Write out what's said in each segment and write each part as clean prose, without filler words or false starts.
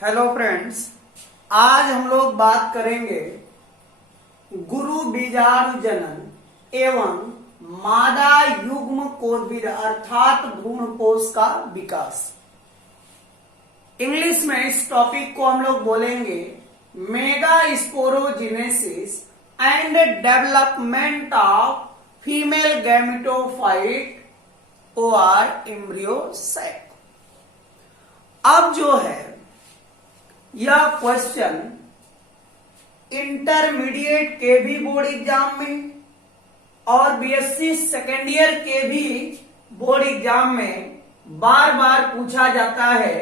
Hello friends, आज हम लोग बात करेंगे गुरु बीजाणु जनन एवं मादा युग्म कोदविद अर्थात भ्रूणपोष का विकास। इंग्लिश में इस टॉपिक को हम लोग बोलेंगे mega sporogenesis and development of female gametophyte और एम्ब्रियो सैक। अब जो है यह क्वेश्चन इंटरमीडिएट के भी बोर्ड एग्जाम में और बीएससी सेकेंड ईयर के भी बोर्ड एग्जाम में बार बार पूछा जाता है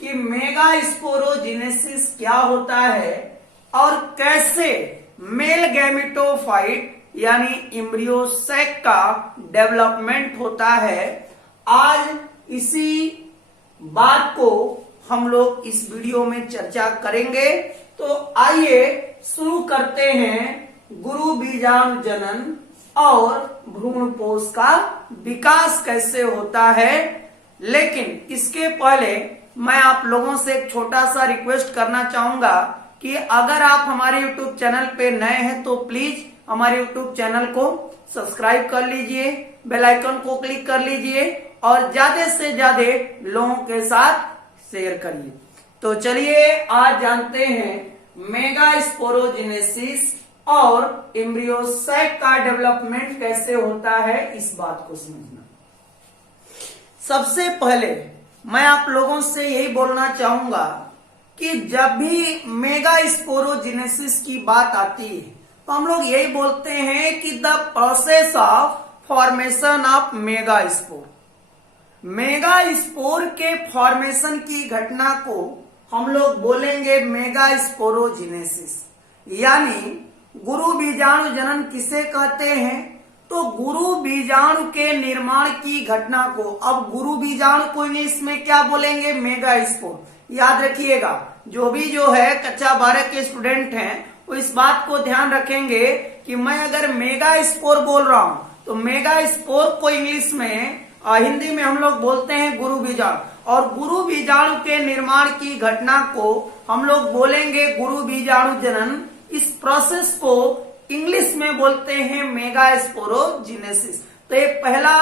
कि मेगा स्पोरोजेनेसिस क्या होता है और कैसे मेल गैमेटोफाइट यानी एम्ब्रियो सैक का डेवलपमेंट होता है। आज इसी बात को हम लोग इस वीडियो में चर्चा करेंगे। तो आइए शुरू करते हैं गुरु बीजाणु जनन और भ्रूणपोष का विकास कैसे होता है। लेकिन इसके पहले मैं आप लोगों से एक छोटा सा रिक्वेस्ट करना चाहूंगा कि अगर आप हमारे YouTube चैनल पे नए हैं तो प्लीज हमारे YouTube चैनल को सब्सक्राइब कर लीजिए, बेल आइकन को क्लिक कर लीजिए और ज्यादा से ज्यादा लोगों के साथ शेयर करिए। तो चलिए आज जानते हैं मेगा स्पोरोजेनेसिस और एम्ब्रियो सैक का डेवलपमेंट कैसे होता है। इस बात को समझना सबसे पहले मैं आप लोगों से यही बोलना चाहूंगा कि जब भी मेगा स्पोरोजेनेसिस की बात आती है तो हम लोग यही बोलते हैं कि the process of formation of mega spore. Mega spore के फॉर्मेशन की घटना को हम लोग बोलेंगे मेगा स्पोरोजेनेसिस। यानी गुरु बीजाणु जनन किसे कहते हैं तो गुरु बीजाणु के निर्माण की घटना को। अब गुरु बीजाणु को इंग्लिश में क्या बोलेंगे? Mega spore. याद रखिएगा, जो है कक्षा 12 के स्टूडेंट हैं वो इस बात को ध्यान रखेंगे कि मैं अगर मेगा स्पोर बोल रहा हूं तो मेगा स्पोर को इंग्लिश में हिंदी में हम लोग बोलते हैं गुरु बीजाणु और गुरु बीजाणु के निर्माण की घटना को हम लोग बोलेंगे गुरु बीजाणु जनन। इस प्रोसेस को इंग्लिश में बोलते हैं मेगा स्पोरोजेनेसिस। तो ये पहला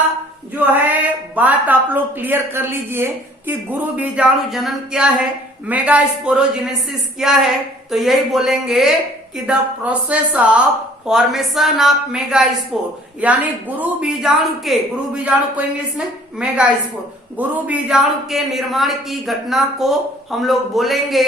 जो है बात आप लोग क्लियर कर लीजिए कि गुरु बीजाणु जनन क्या है, मेगा स्पोरोजेनेसिस क्या है। तो यही बोलेंगे कि the process of formation of mega spore यानी गुरु बीजाणु को इंग्लिश में मेगा स्पोर, गुरु बीजाणु के निर्माण की घटना को हम लोग बोलेंगे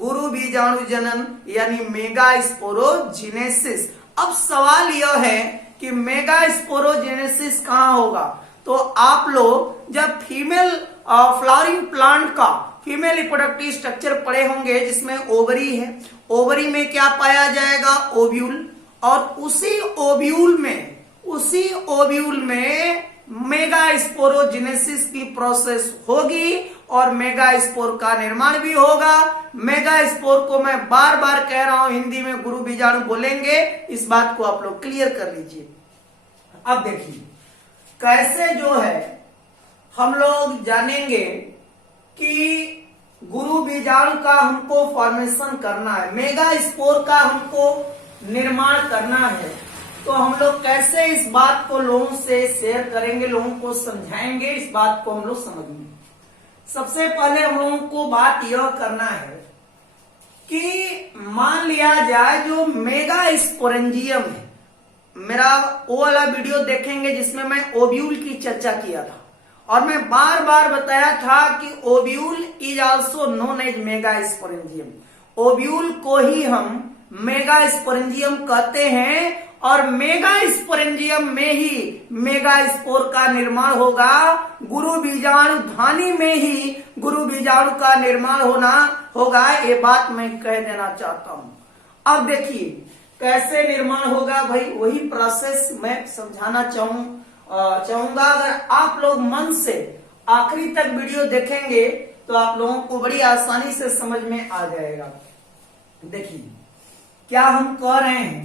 गुरु बीजाणु जनन यानी मेगा स्पोरोजेनेसिस। अब सवाल यह है कि मेगा स्पोरोजेनेसिस कहाँ होगा। तो आप लोग जब फीमेल फ्लावरिंग प्लांट का फीमेल रिप्रोडक्टिव स्ट्रक्चर पढ़े होंगे जिसमें ओवरी है, ओवरी में क्या पाया जाएगा? ओव्यूल। और उसी ओव्यूल में मेगा स्पोरोजेनेसिस की प्रोसेस होगी और मेगा स्पोर का निर्माण भी होगा। मेगा स्पोर को मैं बार बार कह रहा हूं हिंदी में गुरु बीजाणु बोलेंगे। इस बात को आप लोग क्लियर कर लीजिए। अब देखिए कैसे जो है हम लोग जानेंगे कि गुरु बीजाणु का हमको फॉर्मेशन करना है, मेगा स्पोर का हमको निर्माण करना है। तो हम लोग कैसे इस बात को लोगों से शेयर करेंगे, लोगों को समझाएंगे, इस बात को हम लोग समझेंगे। सबसे पहले हम लोगों को बात यह करना है कि मान लिया जाए जो मेगा स्पोरेंजियम है, मेरा वो वाला वीडियो देखेंगे जिसमें मैं ओव्यूल की चर्चा किया था और मैं बार बार बताया था कि ovule is also known as megasporangium. Ovule को ही हम मेगा स्पोरेंजियम कहते हैं और मेगा स्पोरेंजियम में ही मेगा स्पोर का निर्माण होगा। गुरु बीजाणु धानी में ही गुरु बीजाणु का निर्माण होगा। ये बात मैं कह देना चाहता हूं। अब देखिए कैसे निर्माण होगा भाई, वही प्रोसेस मैं समझाना चाहूंगा। अगर आप लोग मन से आखिरी तक वीडियो देखेंगे तो आप लोगों को बड़ी आसानी से समझ में आ जाएगा। देखिए क्या हम कह रहे हैं,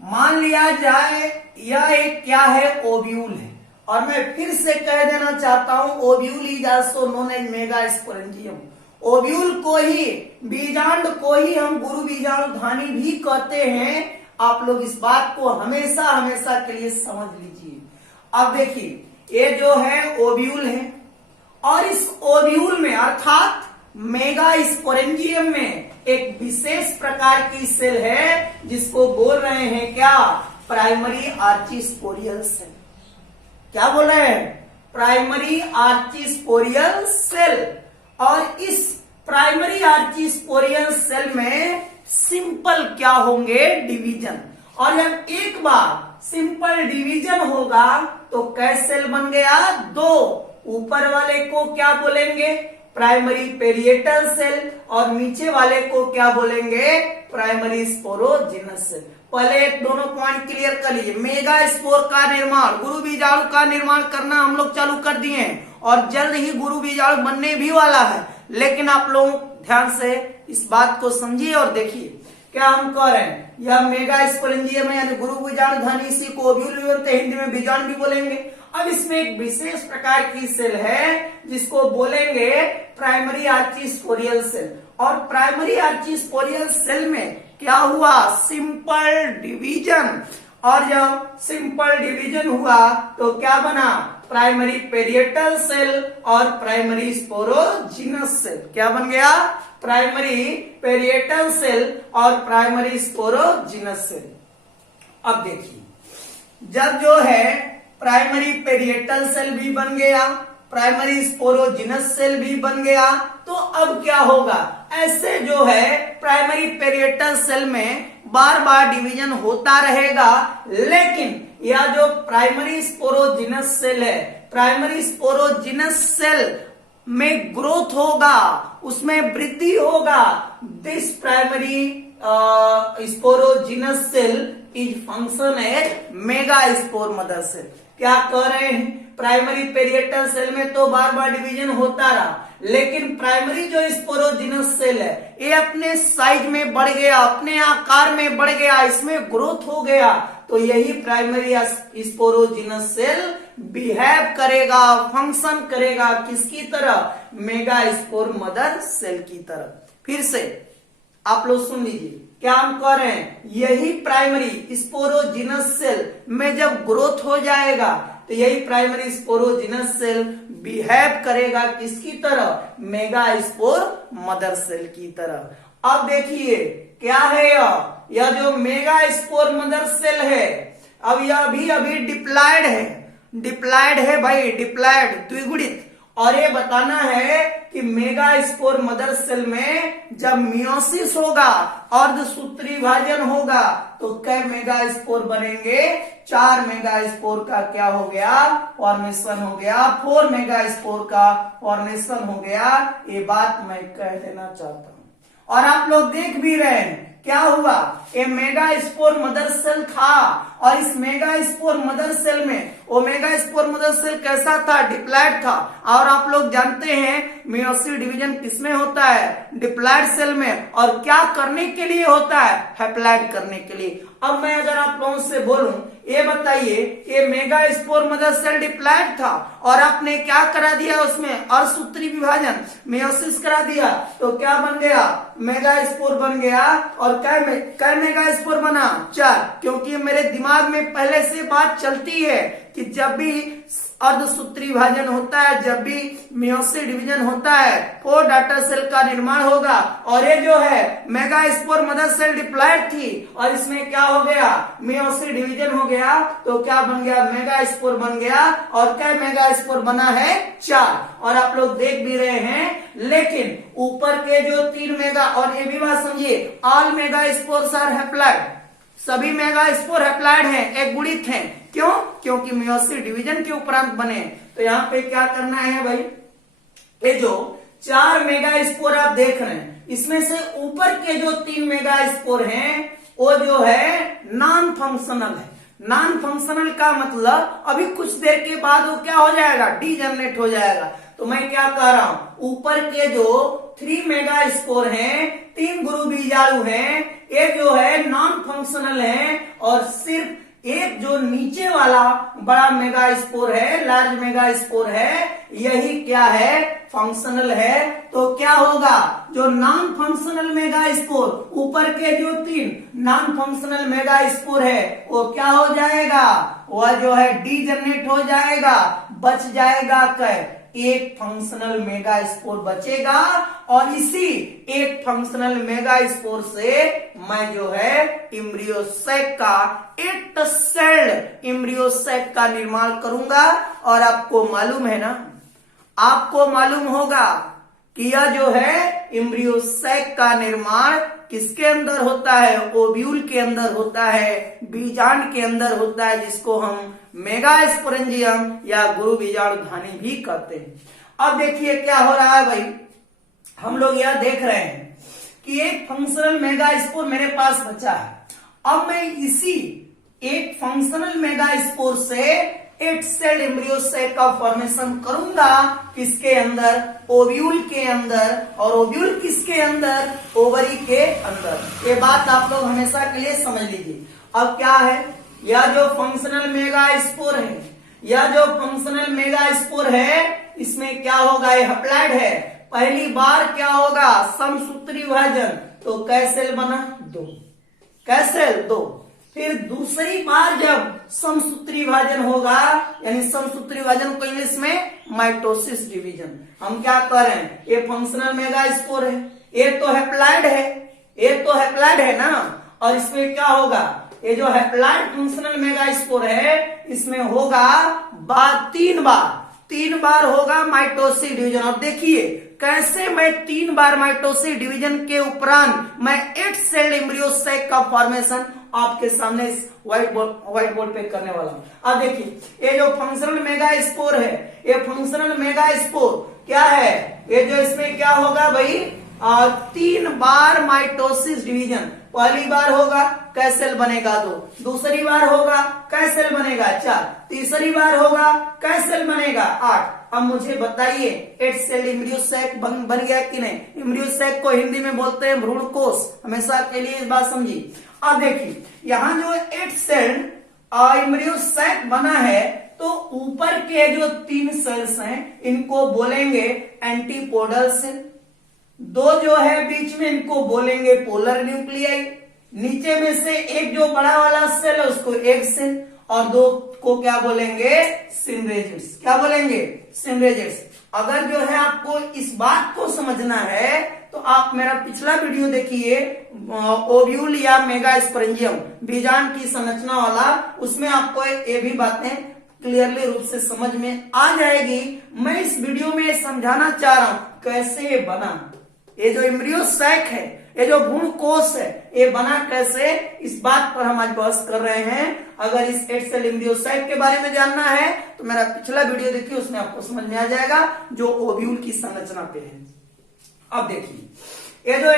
मान लिया जाए यह एक क्या है? ओव्यूल है और मैं फिर से कह देना चाहता हूं ovule is also known as megasporangium. Ovule को ही, बीजांड को ही हम गुरु बीजाणुधानी भी कहते हैं। आप लोग इस बात को हमेशा हमेशा के लिए समझ लीजिए। अब देखिए, ये जो है ओव्यूल है, और इस ओव्यूल में अर्थात मेगा स्पोरेंजियम में एक विशेष प्रकार की सेल है जिसको बोल रहे हैं क्या, प्राइमरी आर्चिस्पोरियल सेल। क्या बोल रहे हैं, प्राइमरी आर्चिस्पोरियल सेल। और इस प्राइमरी आर्चिस्पोरियल सेल में सिंपल क्या होंगे, डिवीजन। और जब एक बार सिंपल डिवीजन होगा तो कैसे सेल बन गया, दो। ऊपर वाले को क्या बोलेंगे, प्राइमरी पेरिएटल सेल, और नीचे वाले को क्या बोलेंगे, प्राइमरी स्पोरोजिनस सेल। पहले दोनों पॉइंट क्लियर कर लीजिए। मेगा स्पोर का निर्माण, गुरु बीजाणु का निर्माण करना हम लोग चालू कर दिए हैं, और जल्द ही गुरु बीजाणु बनने भी वाला है। लेकिन आप लोग ध्यान से इस बात को समझिए और देखिए क्या हम कह रहे हैं। यह मेगा स्पोरेंजियम है, यानी गुरु बीजाणुधानी, इसी को ओव्यूल भी बोलते हैं, हिंदी में बीजाणु भी बोलेंगे। अब इसमें एक विशेष प्रकार की सेल है जिसको बोलेंगे प्राइमरी आर्चिस्पोरियल सेल। और प्राइमरी आर्चिस्पोरियल सेल में क्या हुआ, सिंपल डिवीजन। और जब सिंपल डिवीजन हुआ तो क्या बना, प्राइमरी पेरिएटल सेल और प्राइमरी स्पोरोजिनस सेल। क्या बन गया, प्राइमरी पेरिएटल सेल और प्राइमरी स्पोरोजिनस सेल। अब देखिए, जब जो है प्राइमरी पेरिएटल सेल भी बन गया, प्राइमरी स्पोरोजिनस सेल भी बन गया, तो अब क्या होगा, ऐसे जो है प्राइमरी पेरिएटल सेल में बार बार डिवीजन होता रहेगा। लेकिन यह जो प्राइमरी स्पोरोजिनस सेल है, प्राइमरी स्पोरोजिनस सेल में ग्रोथ होगा, उसमें वृद्धि होगा। This primary sporogenous cell is function as megaspore mother cell. क्या कह रहे हैं, प्राइमरी पेरिएटल सेल में तो बार बार डिवीजन होता रहा, लेकिन प्राइमरी जो स्पोरोजिनस सेल है ये अपने साइज में बढ़ गया, अपने आकार में बढ़ गया, इसमें ग्रोथ हो गया। तो यही प्राइमरी स्पोरोजिनस सेल बिहेव करेगा, फंक्शन करेगा किसकी तरह, मेगा स्पोर मदर सेल की तरह। फिर से आप लोग सुन लीजिए, क्या हम कह रहे हैं, यही प्राइमरी स्पोरोजिनस सेल में जब ग्रोथ हो जाएगा तो यही प्राइमरी स्पोरोजिनस सेल बिहेव करेगा किसकी तरह, मेगा स्पोर मदर सेल की तरह। अब देखिए क्या है यह जो मेगा स्पोर मदर सेल है, अब यह अभी डिप्लॉयड है, डिप्लॉयड है भाई, डिप्लॉयड द्विगुणित। और ये बताना है कि मेगा स्पोर मदर सेल में जब मियोसिस होगा, अर्धसूत्री विभाजन होगा, तो कै मेगा स्पोर बनेंगे, 4 मेगा स्पोर का क्या हो गया, फॉर्मेशन हो गया, 4 मेगा स्पोर का फॉर्मेशन हो गया। ये बात मैं कह देना चाहता हूं। और आप लोग देख भी रहे हैं क्या हुआ, ये मेगा स्पोर मदर सेल था, और इस मेगा स्पोर मदर सेल में वो मेगा स्पोर मदर सेल कैसा था, डिप्लॉयड था। और आप लोग जानते हैं मियोसिस डिवीजन किसमें होता है, डिप्लॉयड सेल में। और क्या करने के लिए होता है, हैप्लॉयड करने के लिए। अब मैं अगर आप लोगों से बोलूं, ये बताइए ये megaspore mother cell diploid था और आपने क्या करा दिया, उसमें अर्धसूत्री विभाजन मियोसिस करा दिया, तो क्या बन गया, मेगा स्पोर बन गया। और कै मेगा स्पोर बना, 4, क्योंकि मेरे दिमाग में पहले से बात चलती है कि जब भी अर्धसूत्री विभाजन होता है, जब भी मियोसिस डिवीजन होता है, 4 डॉटर सेल का निर्माण होगा। और ये जो है megaspore mother cell diploid थी और इसमें क्या हो गया, मियोसिस डिवीजन हो गया, तो क्या बन गया, मेगा स्पोर बन गया। और क्या मेगा स्पोर बना है, 4। और आप लोग देख भी रहे हैं, लेकिन ऊपर के जो 3 मेगा, और ये भी बात समझिए, all megaspores are haploid, सभी मेगा स्पोर हैप्लॉयड हैं, एक गुणित हैं। क्यों, क्योंकि मियोसिस डिवीजन के उपरांत बने। तो यहाँ पे क्या करना है भाई, ये जो 4 मेगा स्पोर आप देख रहे हैं, इसमें से ऊपर के जो 3 मेगा स्पोर हैं वो जो है नॉन फंक्शनल है। नॉन फंक्शनल का मतलब अभी कुछ देर के बाद वो क्या हो जाएगा, डीजनरेट हो जाएगा। तो मैं क्या कह रहा हूं, ऊपर के जो 3 मेगा स्पोर हैं, 3 गुरु बीजाणु हैं, ये जो है नॉन फंक्शनल है और सिर्फ एक जो नीचे वाला बड़ा मेगा स्पोर है, लार्ज मेगा स्पोर है, यही क्या है, फंक्शनल है। तो क्या होगा, जो नॉन फंक्शनल मेगा स्पोर, ऊपर के जो 3 नॉन फंक्शनल मेगा स्पोर है, वो क्या हो जाएगा, वह जो है डीजनरेट हो जाएगा, बच जाएगा एक फंक्शनल मेगा स्पोर बचेगा। और इसी एक फंक्शनल मेगा स्पोर से मैं जो है एम्ब्रियोसैक का, एक सेल्ड एम्ब्रियोसैक का निर्माण करूंगा। और आपको मालूम है ना, आपको मालूम होगा कि यह जो है एम्ब्रियोसैक का निर्माण किसके अंदर होता है, ओव्यूल के अंदर होता है, बीजांड के अंदर होता है, जिसको हम मेगास्पोरेंजियम या गुरु बीजाणुधानी भी कहते हैं। अब देखिए क्या हो रहा है भाई, हम लोग यह देख रहे हैं कि एक फंक्शनल मेगा स्पोर मेरे पास बचा है। अब मैं इसी एक फंक्शनल मेगा स्पोर से एक सेल एम्ब्रियोसैक का फॉर्मेशन करूंगा, किसके अंदर, ओव्यूल के अंदर। और ओव्यूल किसके अंदर, ओवरी के अंदर। ये बात आप लोग हमेशा के लिए समझ लीजिए। अब क्या है, यह जो फंक्शनल मेगा स्पोर है, यह जो फंक्शनल मेगा स्पोर है, इसमें क्या होगा, ये हैप्लॉइड है। पहली बार क्या होगा, समसूत्री विभाजन, तो कै सेल बना, 2, कै सेल 2। फिर दूसरी बार जब समसूत्री विभाजन होगा, यानी समसूत्री विभाजन को इंग्लिश में माइटोसिस डिवीजन, हम क्या कह रहे हैं, ये फंक्शनल मेगा स्पोर है, ये तो हैप्लॉइड है, ये तो हैप्लॉइड है ना। और इसमें क्या होगा, ये जो हैप्लॉइड फंक्शनल मेगा स्पोर है, इसमें होगा 3 बार होगा माइटोसिस डिवीजन। अब देखिए कैसे मैं 3 बार माइटोसिस डिवीजन के उपरांत मैं 8 सेल एम्ब्रियोसैक का फॉर्मेशन आपके सामने व्हाइट बोर्ड पे करने वाला हूं। अब देखिए ये जो फंक्शनल मेगा स्पोर है, ये फंक्शनल मेगा स्पोर क्या है, ये जो इसमें क्या होगा भाई, 3 बार माइटोसिस डिवीजन। पहली बार होगा कै सेल बनेगा 2, दूसरी बार होगा कै सेल बनेगा 4, तीसरी बार होगा कै सेल बनेगा 8। अब मुझे बताइए 8 सेल एम्ब्रियोसैक बन गया कि नहीं। एम्ब्रियोसैक को हिंदी में बोलते हैं भ्रूण कोश, हमेशा के लिए इस बात समझिए। अब देखिए यहाँ जो 8 सेल एम्ब्रियोसैक बना है, तो ऊपर के जो 3 सेल्स हैं, इनको बोलेंगे एंटीपोडल सेल। 2 जो है बीच में, इनको बोलेंगे पोलर न्यूक्लियाई। नीचे में से एक जो बड़ा वाला सेल है, उसको एग सेल, और 2 को क्या बोलेंगे, सिनरेजेट्स। क्या बोलेंगे, सिनरेजेट्स। अगर जो है आपको इस बात को समझना है, तो आप मेरा पिछला वीडियो देखिए, ओव्यूल या मेगास्पोरेंजियम, बीजांड की संरचना वाला, उसमें आपको ये भी बातें क्लियरली रूप से समझ में आ जाएगी। मैं इस वीडियो में समझाना चाह रहा हूं कैसे ये बना, ये जो एम्ब्रियोसैक है, ये जो भ्रूण कोश है, ये बना कैसे, इस बात पर हम आज बहस कर रहे हैं। अगर इस 8 सेल एम्ब्रियोसैक के बारे में जानना है, तो मेरा पिछला वीडियो देखिए, उसमें आपको समझ में आ जाएगा, जो ओव्यूल की संरचना पे है। अब देखिए ये जो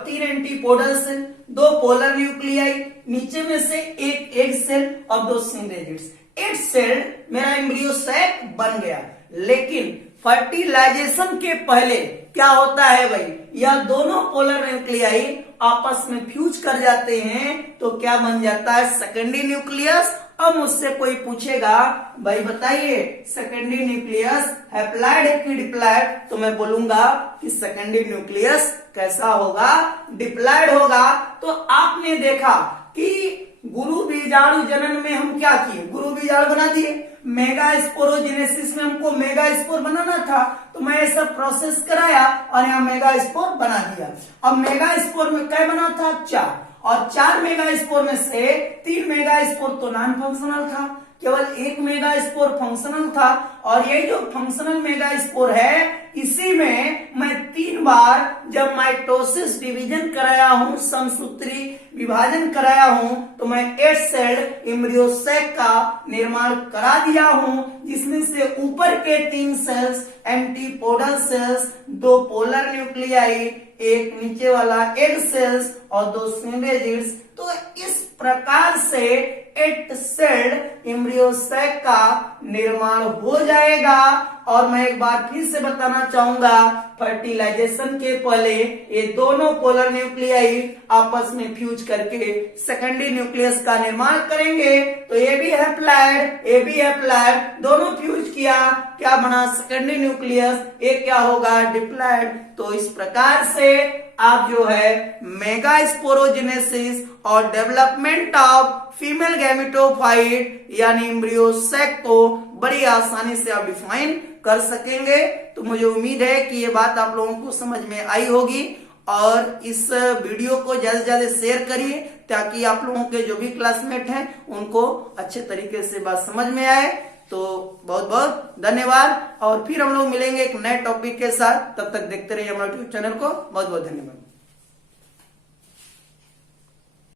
3 एंटीपोडल सेल, 2 पोलर न्यूक्लियाई, नीचे में से एक एग सेल और 2 सिनरेजेट्स। 8 सेल मेरा एम्ब्रियोसैक बन गया। लेकिन फर्टिलाइजेशन के पहले क्या होता है भाई, यह दोनों पोलर न्यूक्लियाई आपस में फ्यूज कर जाते हैं, तो क्या बन जाता है, सेकेंडरी न्यूक्लियस। अब मुझसे कोई पूछेगा भाई बताइए सेकेंडरी न्यूक्लियस हैप्लॉइड है कि डिप्लॉइड, तो मैं बोलूंगा कि सेकेंडरी न्यूक्लियस कैसा होगा, डिप्लॉइड होगा। तो आपने देखा कि गुरु बीजाणु जनन में हम क्या किए, गुरु बीजाणु बना दिए। मेगास्पोरोजेनेसिस में हमको मेगास्पोर बनाना था, तो मैं ये सब प्रोसेस कराया और यहाँ मेगास्पोर बना दिया। अब मेगास्पोर में क्या बना था, 4, और 4 मेगास्पोर में से 3 मेगास्पोर तो नॉन फंक्शनल था, केवल 1 मेगास्पोर फंक्शनल था। और ये जो फंक्शनल मेगास्पोर है, इसी में मैं 3 बार जब माइटोसिस डिवीजन कराया हूं, समसूत्री विभाजन कराया हूं, तो मैं 8 सेल एम्ब्रियोसैक का निर्माण करा दिया हूं, जिसमें से ऊपर के 3 cells antipodal cells, 2 polar nuclei, एक नीचे वाला एग सेल्स और 2 सिम्बियोइड्स। तो इस प्रकार से 8 सेल्ड एम्ब्रियो सैक का निर्माण हो जाएगा। और मैं एक बार फिर से बताना चाहूंगा, फर्टिलाइजेशन के पहले ये दोनों पोलर न्यूक्लियाई आपस में फ्यूज करके सेकेंडरी न्यूक्लियस का निर्माण करेंगे। तो ये भी हैप्लॉइड, ये भी हैप्लॉइड, दोनों फ्यूज किया, क्या बना? Secondary nucleus. ये क्या होगा? डिप्लॉइड। तो इस प्रकार से आप जो है मेगा स्पोरोजेनेसिस और डेवलपमेंट ऑफ फीमेल गैमेटोफाइट यानी एम्ब्रियो सैक को बड़ी आसानी से आप डिफाइन कर सकेंगे। तो मुझे उम्मीद है कि ये बात आप लोगों को समझ में आई होगी और इस वीडियो को ज्यादा से ज्यादा शेयर करिए ताकि आप लोगों के जो भी क्लासमेट हैं उनको अच्छे तरीके से बात समझ में आए। तो बहुत बहुत धन्यवाद और फिर हम लोग मिलेंगे एक नए टॉपिक के साथ। तब तक देखते रहिए हमारे यूट्यूब चैनल को। बहुत बहुत धन्यवाद।